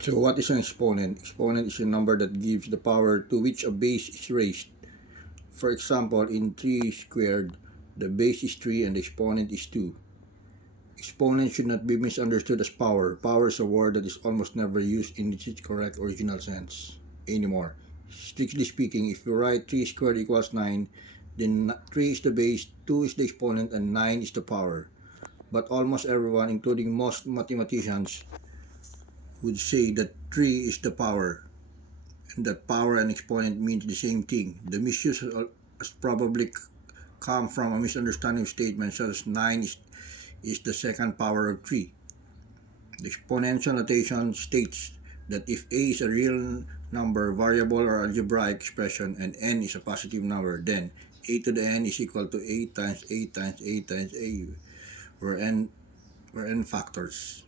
So what is an exponent? Exponent is a number that gives the power to which a base is raised. For example, in 3 squared, the base is 3 and the exponent is 2. Exponent should not be misunderstood as power. Power is a word that is almost never used in its correct original sense anymore. Strictly speaking, if you write 3 squared equals 9, then 3 is the base, 2 is the exponent, and 9 is the power. But almost everyone, including most mathematicians, would say that 3 is the power, and that power and exponent means the same thing. The misuse has probably come from a misunderstanding of statements such as 9 is the second power of 3. The exponential notation states that if a is a real number, variable, or algebraic expression, and n is a positive number, then a to the n is equal to a times a times a times a, where n factors.